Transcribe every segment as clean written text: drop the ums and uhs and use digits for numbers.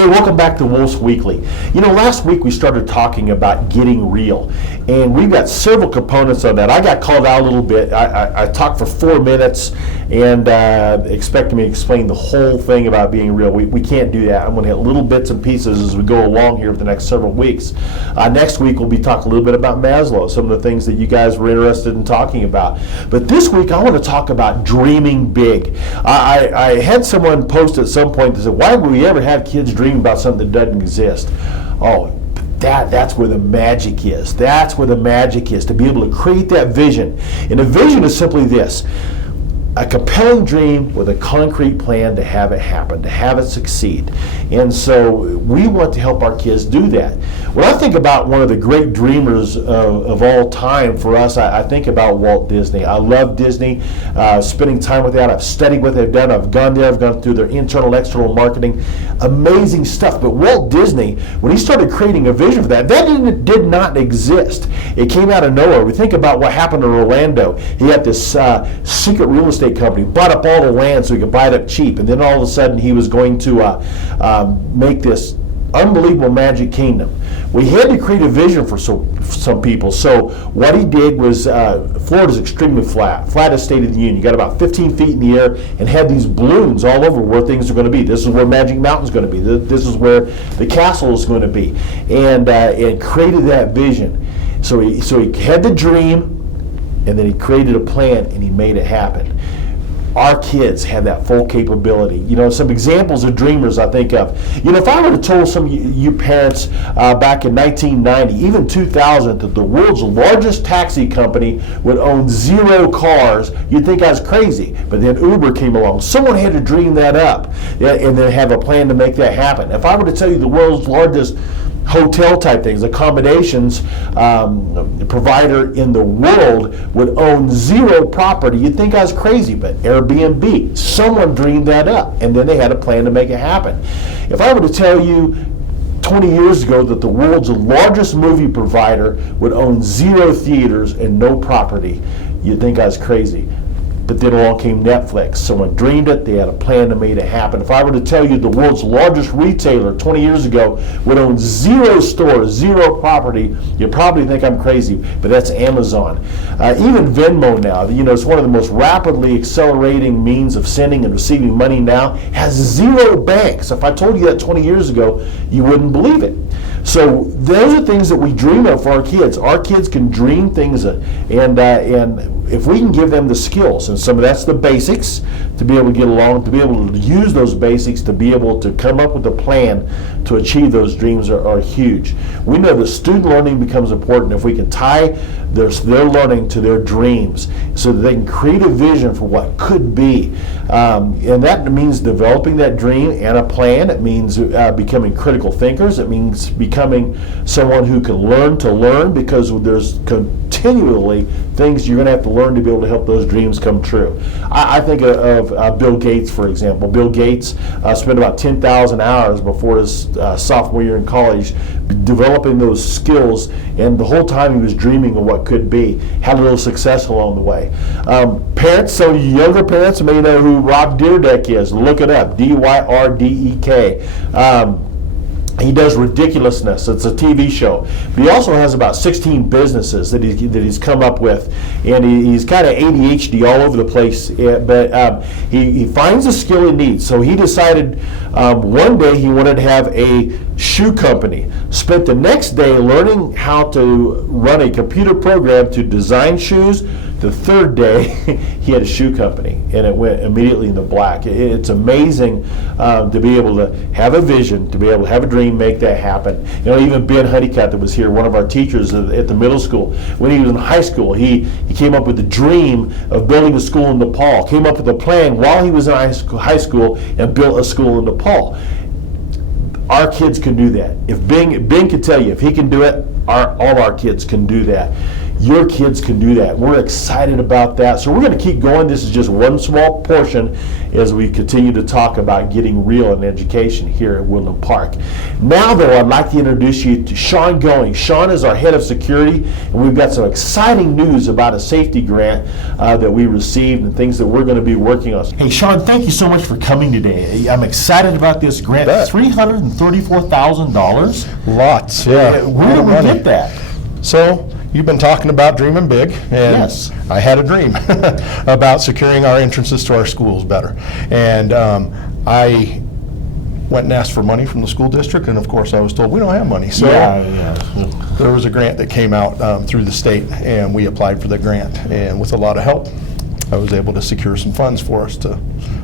Hey, welcome back to Woolf Weekly. You know, last week we started talking about getting real, and we've got several components of that. I got called out a little bit. I talked for 4 minutes and expecting me to explain the whole thing about being real. We can't do that. I'm going to hit little bits and pieces as we go along here for the next several weeks. Next week we'll be talking a little bit about Maslow, some of the things that you guys were interested in talking about. But this week I want to talk about dreaming big. I had someone post at some point that said, why would we ever have kids dream about something that doesn't exist? Oh, that's where the magic is. That's where the magic is, to be able to create that vision. And a vision is simply this: a compelling dream with a concrete plan to have it happen, to have it succeed. And so we want to help our kids do that. When I think about one of the great dreamers of all time for us, I think about Walt Disney. I love Disney, spending time with that. I've studied what they've done. I've gone there. I've gone through their internal, external marketing. Amazing stuff. But Walt Disney, when he started creating a vision for that did not exist. It came out of nowhere. We think about what happened in Orlando. He had this secret real estate company, bought up all the land so he could buy it up cheap, and then all of a sudden he was going to make this unbelievable magic kingdom. We had to create a vision for some people. So what he did was, Florida's extremely flattest state of the union. You got about 15 feet in the air and had these balloons all over where things are going to be. This is where Magic Mountain's going to be. This is where the castle is going to be, and created that vision. So he had the dream, and then he created a plan and he made it happen. Our kids have that full capability. You know, some examples of dreamers I think of. You know, if I would have told some of you parents back in 1990, even 2000, that the world's largest taxi company would own 0 cars, you'd think I was crazy. But then Uber came along. Someone had to dream that up and then have a plan to make that happen. If I were to tell you the world's largest hotel type things, accommodations provider in the world would own 0 property, you'd think I was crazy. But Airbnb, someone dreamed that up, and then they had a plan to make it happen. If I were to tell you 20 years ago that the world's largest movie provider would own 0 theaters and no property, you'd think I was crazy. But then along came Netflix. Someone dreamed it, they had a plan to make it happen. If I were to tell you the world's largest retailer 20 years ago would own 0 stores, 0 property, you'd probably think I'm crazy, but that's Amazon. Even Venmo now, you know, it's one of the most rapidly accelerating means of sending and receiving money now, has 0 banks. If I told you that 20 years ago, you wouldn't believe it. So those are things that we dream of for our kids. Our kids can dream things, and if we can give them the skills, and some of that's the basics, to be able to get along, to be able to use those basics, to be able to come up with a plan to achieve those dreams are huge. We know that student learning becomes important if we can tie their learning to their dreams so that they can create a vision for what could be. And that means developing that dream and a plan. It means becoming critical thinkers. It means becoming someone who can learn to learn, because there's continually things you're going to have to learn to be able to help those dreams come true. I think of Bill Gates, for example. Bill Gates spent about 10,000 hours before his sophomore year in college developing those skills, and the whole time he was dreaming of what could be. Had a little success along the way. Parents, some of you younger parents may know who Rob Dyrdek is. Look it up, Dyrdek. He does Ridiculousness. It's a TV show. But he also has about 16 businesses that he's come up with, and he's kind of ADHD all over the place. But he finds a skill he needs. So he decided one day he wanted to have a shoe company. Spent the next day learning how to run a computer program to design shoes. The third day, he had a shoe company, and it went immediately into black. It's amazing to be able to have a vision, to be able to have a dream, make that happen. You know, even Ben Honeycutt, that was here, one of our teachers at the middle school, when he was in high school, he came up with the dream of building a school in Nepal, came up with a plan while he was in high school and built a school in Nepal. Our kids can do that. If Ben could tell you, if he can do it, all our kids can do that. your kids can do that. We're excited about that. So we're going to keep going. This is just one small portion as we continue to talk about getting real in education here at Woodland Park. Now, though, I'd like to introduce you to Sean Going. Sean is our head of security, and we've got some exciting news about a safety grant that we received and things that we're going to be working on. Hey, Sean, thank you so much for coming today. I'm excited about this grant. $334,000. Lots, yeah. Where did we get that? So, you've been talking about dreaming big, and Yes. I had a dream about securing our entrances to our schools better. And I went and asked for money from the school district, and of course I was told, we don't have money. So there was a grant that came out through the state, and we applied for the grant. And with a lot of help, I was able to secure some funds for us to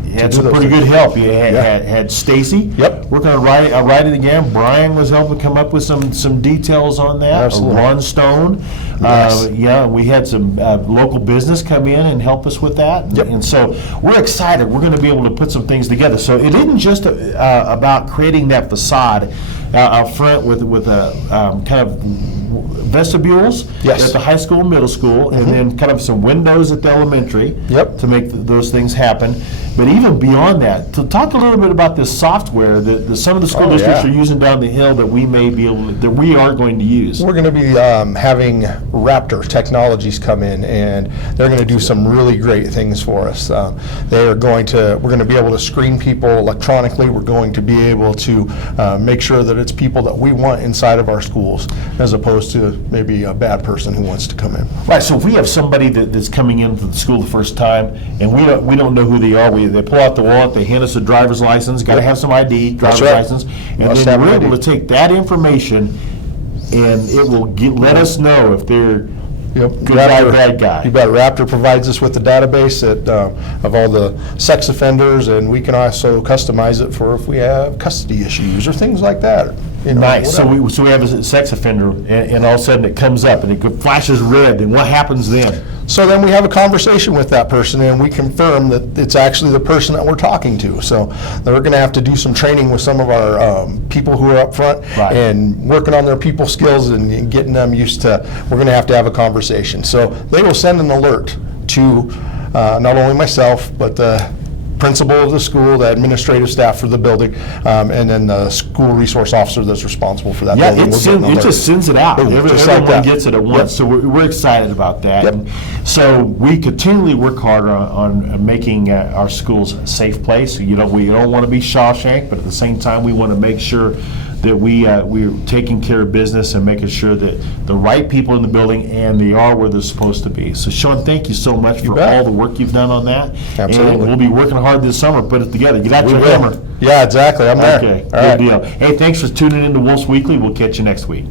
You had some pretty good help. You had Stacy. Yep. Working on write it again. Brian was helping come up with some details on that. Absolutely. Ron Stone. Yes. We had some local business come in and help us with that. Yep. And so we're excited. We're going to be able to put some things together. So it isn't just about creating that facade out front with a kind of vestibules Yes. at the high school, middle school, and then kind of some windows at the elementary Yep. to make those things happen. But even beyond that, to talk a little bit about this software that some of the school districts are using down the hill that we may be able that we are going to use. We're going to be having Raptor Technologies come in, and they're going to do some really great things for us. We're going to be able to screen people electronically. We're going to be able to make sure that it's people that we want inside of our schools, as opposed to maybe a bad person who wants to come in. Right. So if we have somebody that's coming into the school the first time, and we don't know who they are, they pull out the wallet, they hand us a driver's license. Got to have some ID, driver's license, and then we're able to take that information, and it will let us know if they're good guy or bad guy. You bet. Raptor provides us with the database of all the sex offenders, and we can also customize it for if we have custody issues or things like that. Nice. So we have a sex offender, and all of a sudden it comes up and it flashes red. And what happens then? So then we have a conversation with that person, and we confirm that it's actually the person that we're talking to. So then we're going to have to do some training with some of our people who are up front and working on their people skills and getting them used to. We're going to have a conversation. So they will send an alert to not only myself, but the principal of the school, the administrative staff for the building, and then the school resource officer that's responsible for that building. It just sends it out. Everyone gets it at once. Yep. So we're excited about that. Yep. And so we continually work hard on making our schools a safe place. We don't want to be Shawshank, but at the same time, we want to make sure that we're taking care of business and making sure that the right people in the building and they are where they're supposed to be. So Sean, thank you so much for all the work you've done on that. Absolutely. And we'll be working hard this summer, put it together. Get out your hammer. Yeah, exactly. I'm there. Okay, All good right. deal. Hey, thanks for tuning in to Woolf Weekly. We'll catch you next week.